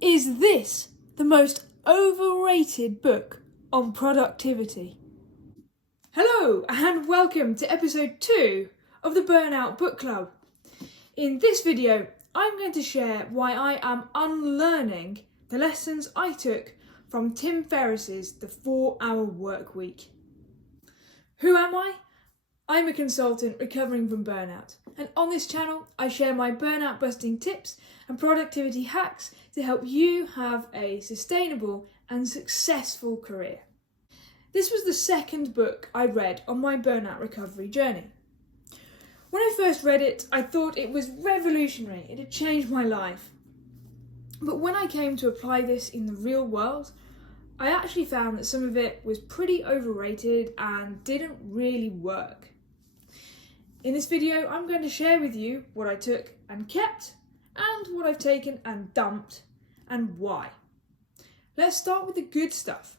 Is this the most overrated book on productivity? Hello and welcome to episode 2 of the Burnout Bookclub. In this video, I'm going to share why I am unlearning the lessons I took from Tim Ferris's The 4-Hour Work Week. Who am I? I'm a consultant recovering from burnout, and on this channel I share my burnout busting tips and productivity hacks to help you have a sustainable and successful career. This was the second book I read on my burnout recovery journey. When I first read it, I thought it was revolutionary, it had changed my life. But when I came to apply this in the real world, I actually found that some of it was pretty overrated and didn't really work. In this video, I'm going to share with you what I took and kept, and what I've taken and dumped, and why. Let's start with the good stuff.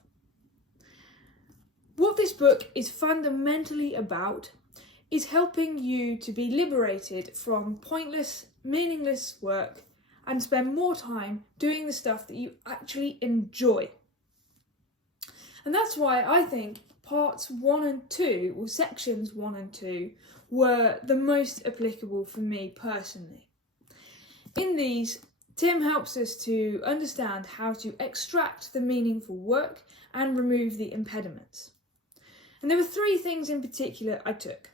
What this book is fundamentally about is helping you to be liberated from pointless, meaningless work and spend more time doing the stuff that you actually enjoy. And that's why I think parts 1 and 2, or sections 1 and 2, were the most applicable for me personally. In these, Tim helps us to understand how to extract the meaningful work and remove the impediments. And there were 3 things in particular I took.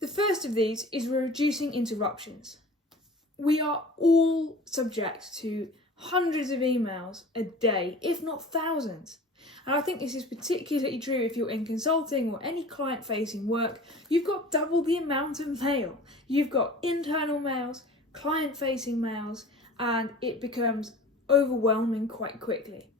The first of these is reducing interruptions. We are all subject to hundreds of emails a day, if not thousands. And I think this is particularly true if you're in consulting or any client-facing work. You've got double the amount of mail. You've got internal mails, client-facing mails, and it becomes overwhelming quite quickly.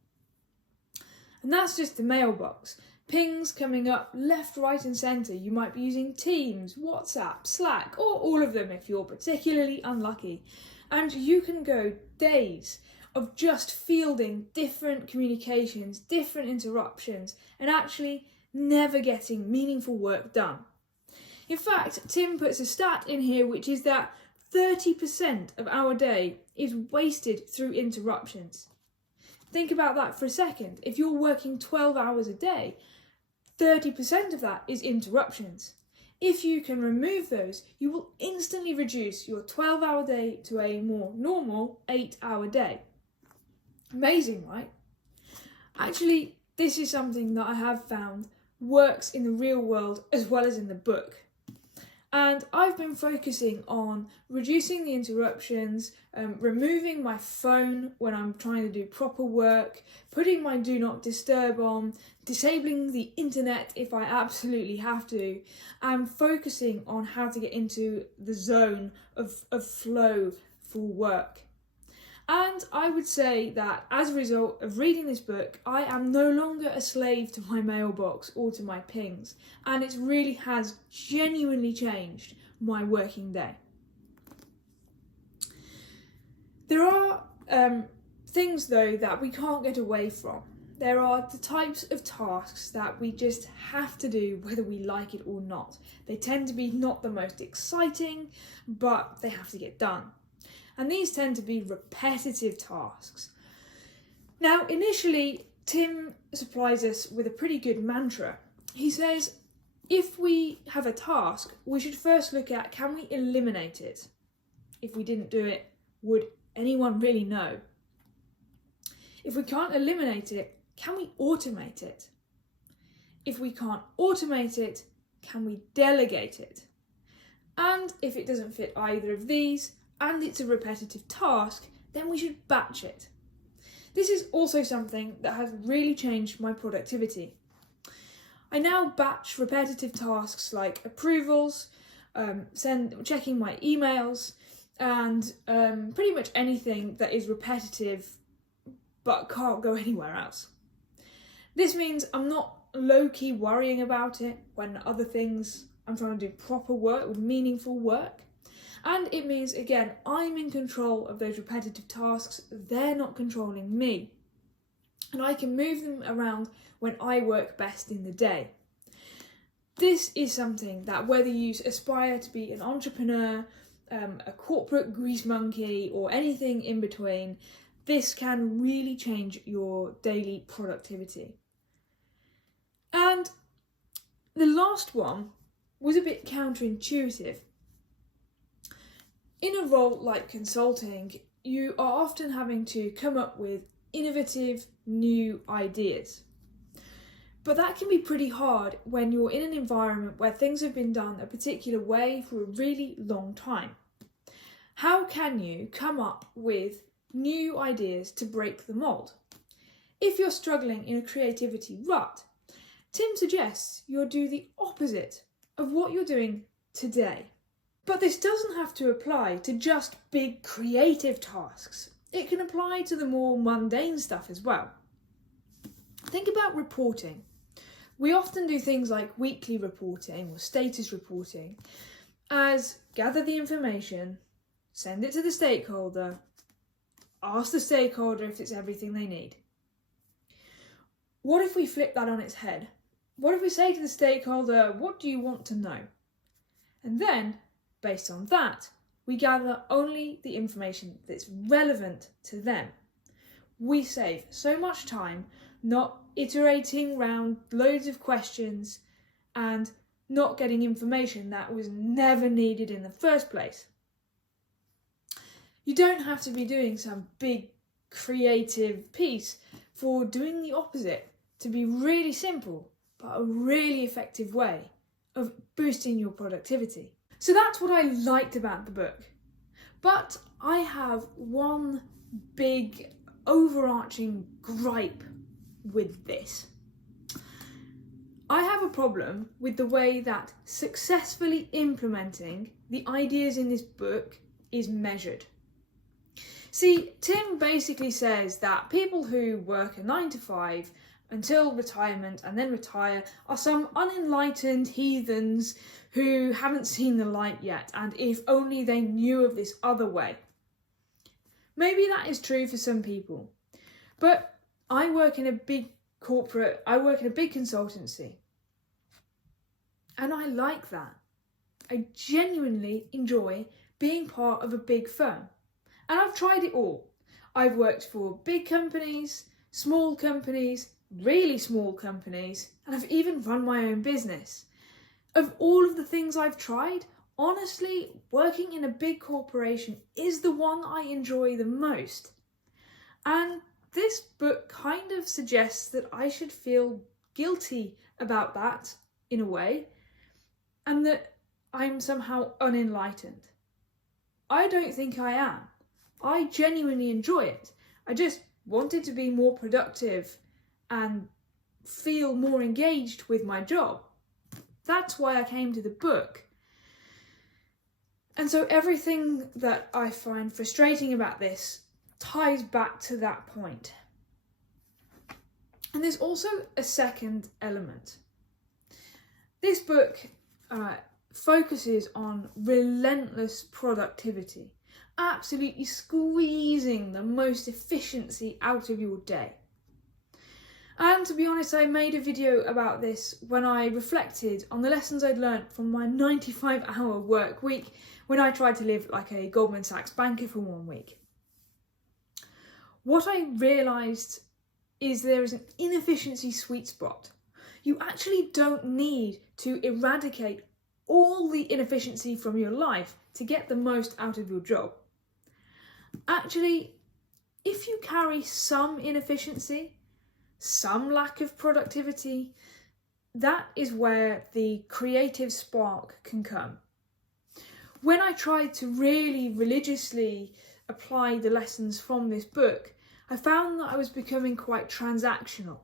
And that's just the mailbox. Pings coming up left, right and centre. You might be using Teams, WhatsApp, Slack, or all of them if you're particularly unlucky. And you can go days of just fielding different communications, different interruptions, and actually never getting meaningful work done. In fact, Tim puts a stat in here which is that 30% of our day is wasted through interruptions. Think about that for a second. If you're working 12 hours a day, 30% of that is interruptions. If you can remove those, you will instantly reduce your 12-hour day to a more normal 8-hour day. Amazing, right? Actually, this is something that I have found works in the real world as well as in the book. And I've been focusing on reducing the interruptions, removing my phone when I'm trying to do proper work, putting my do not disturb on, disabling the internet if I absolutely have to, and focusing on how to get into the zone of flow for work. And I would say that as a result of reading this book, I am no longer a slave to my mailbox or to my pings, and it really has genuinely changed my working day. There are things though that we can't get away from. There are the types of tasks that we just have to do whether we like it or not. They tend to be not the most exciting, but they have to get done. And these tend to be repetitive tasks. Now, initially, Tim supplies us with a pretty good mantra. He says, if we have a task, we should first look at, can we eliminate it? If we didn't do it, would anyone really know? If we can't eliminate it, can we automate it? If we can't automate it, can we delegate it? And if it doesn't fit either of these, and it's a repetitive task, then we should batch it. This is also something that has really changed my productivity. I now batch repetitive tasks like approvals, checking my emails, and pretty much anything that is repetitive but can't go anywhere else. This means I'm not low-key worrying about it when other things I'm trying to do proper work or meaningful work. And it means, again, I'm in control of those repetitive tasks. They're not controlling me. And I can move them around when I work best in the day. This is something that whether you aspire to be an entrepreneur, a corporate grease monkey, or anything in between, this can really change your daily productivity. And the last one was a bit counterintuitive. In a role like consulting, you are often having to come up with innovative new ideas. But that can be pretty hard when you're in an environment where things have been done a particular way for a really long time. How can you come up with new ideas to break the mould? If you're struggling in a creativity rut, Tim suggests you'll do the opposite of what you're doing today. But this doesn't have to apply to just big creative tasks. It can apply to the more mundane stuff as well. Think about reporting. We often do things like weekly reporting or status reporting as gather the information, send it to the stakeholder, ask the stakeholder if it's everything they need. What if we flip that on its head? What if we say to the stakeholder, what do you want to know? And then, based on that, we gather only the information that's relevant to them. We save so much time not iterating round loads of questions and not getting information that was never needed in the first place. You don't have to be doing some big creative piece for doing the opposite to be really simple but a really effective way of boosting your productivity. So that's what I liked about the book. But I have one big overarching gripe with this. I have a problem with the way that successfully implementing the ideas in this book is measured. See, Tim basically says that people who work a 9 to 5 until retirement and then retire are some unenlightened heathens who haven't seen the light yet, and if only they knew of this other way. Maybe that is true for some people, but I work in a big consultancy, and I like that. I genuinely enjoy being part of a big firm, and I've tried it all. I've worked for big companies, small companies, really small companies, and I've even run my own business. Of all of the things I've tried, honestly, working in a big corporation is the one I enjoy the most. And this book kind of suggests that I should feel guilty about that in a way, and that I'm somehow unenlightened. I don't think I am. I genuinely enjoy it. I just wanted to be more productive and feel more engaged with my job. That's why I came to the book. And so everything that I find frustrating about this ties back to that point. And there's also a second element. This book focuses on relentless productivity, absolutely squeezing the most efficiency out of your day. And to be honest, I made a video about this when I reflected on the lessons I'd learnt from my 95-hour work week when I tried to live like a Goldman Sachs banker for 1 week. What I realised is there is an inefficiency sweet spot. You actually don't need to eradicate all the inefficiency from your life to get the most out of your job. Actually, if you carry some inefficiency, some lack of productivity, that is where the creative spark can come. When I tried to really religiously apply the lessons from this book, I found that I was becoming quite transactional.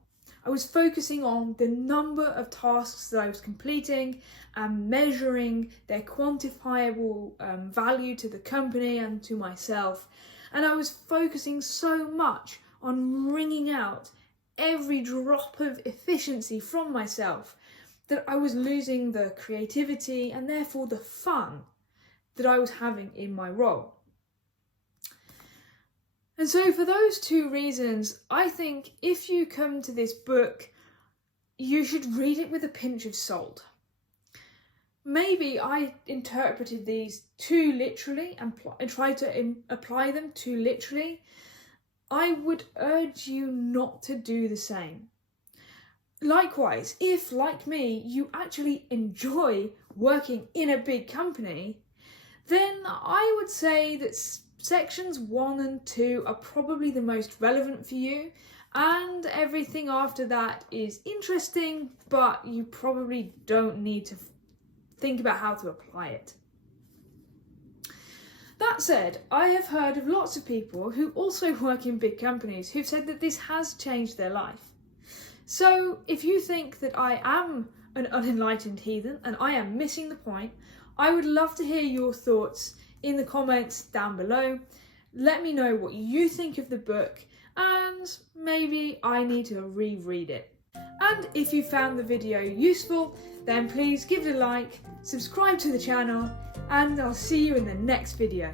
I was focusing on the number of tasks that I was completing and measuring their quantifiable value to the company and to myself. And I was focusing so much on wringing out every drop of efficiency from myself that I was losing the creativity and therefore the fun that I was having in my role. And so for those two reasons, I think if you come to this book, you should read it with a pinch of salt. Maybe I interpreted these too literally and tried to apply them too literally. I would urge you not to do the same. Likewise, if, like me, you actually enjoy working in a big company, then I would say that sections 1 and 2 are probably the most relevant for you, and everything after that is interesting, but you probably don't need to think about how to apply it. That said, I have heard of lots of people who also work in big companies who've said that this has changed their life. So if you think that I am an unenlightened heathen and I am missing the point, I would love to hear your thoughts in the comments down below. Let me know what you think of the book, and maybe I need to reread it. And if you found the video useful, then please give it a like, subscribe to the channel, and I'll see you in the next video.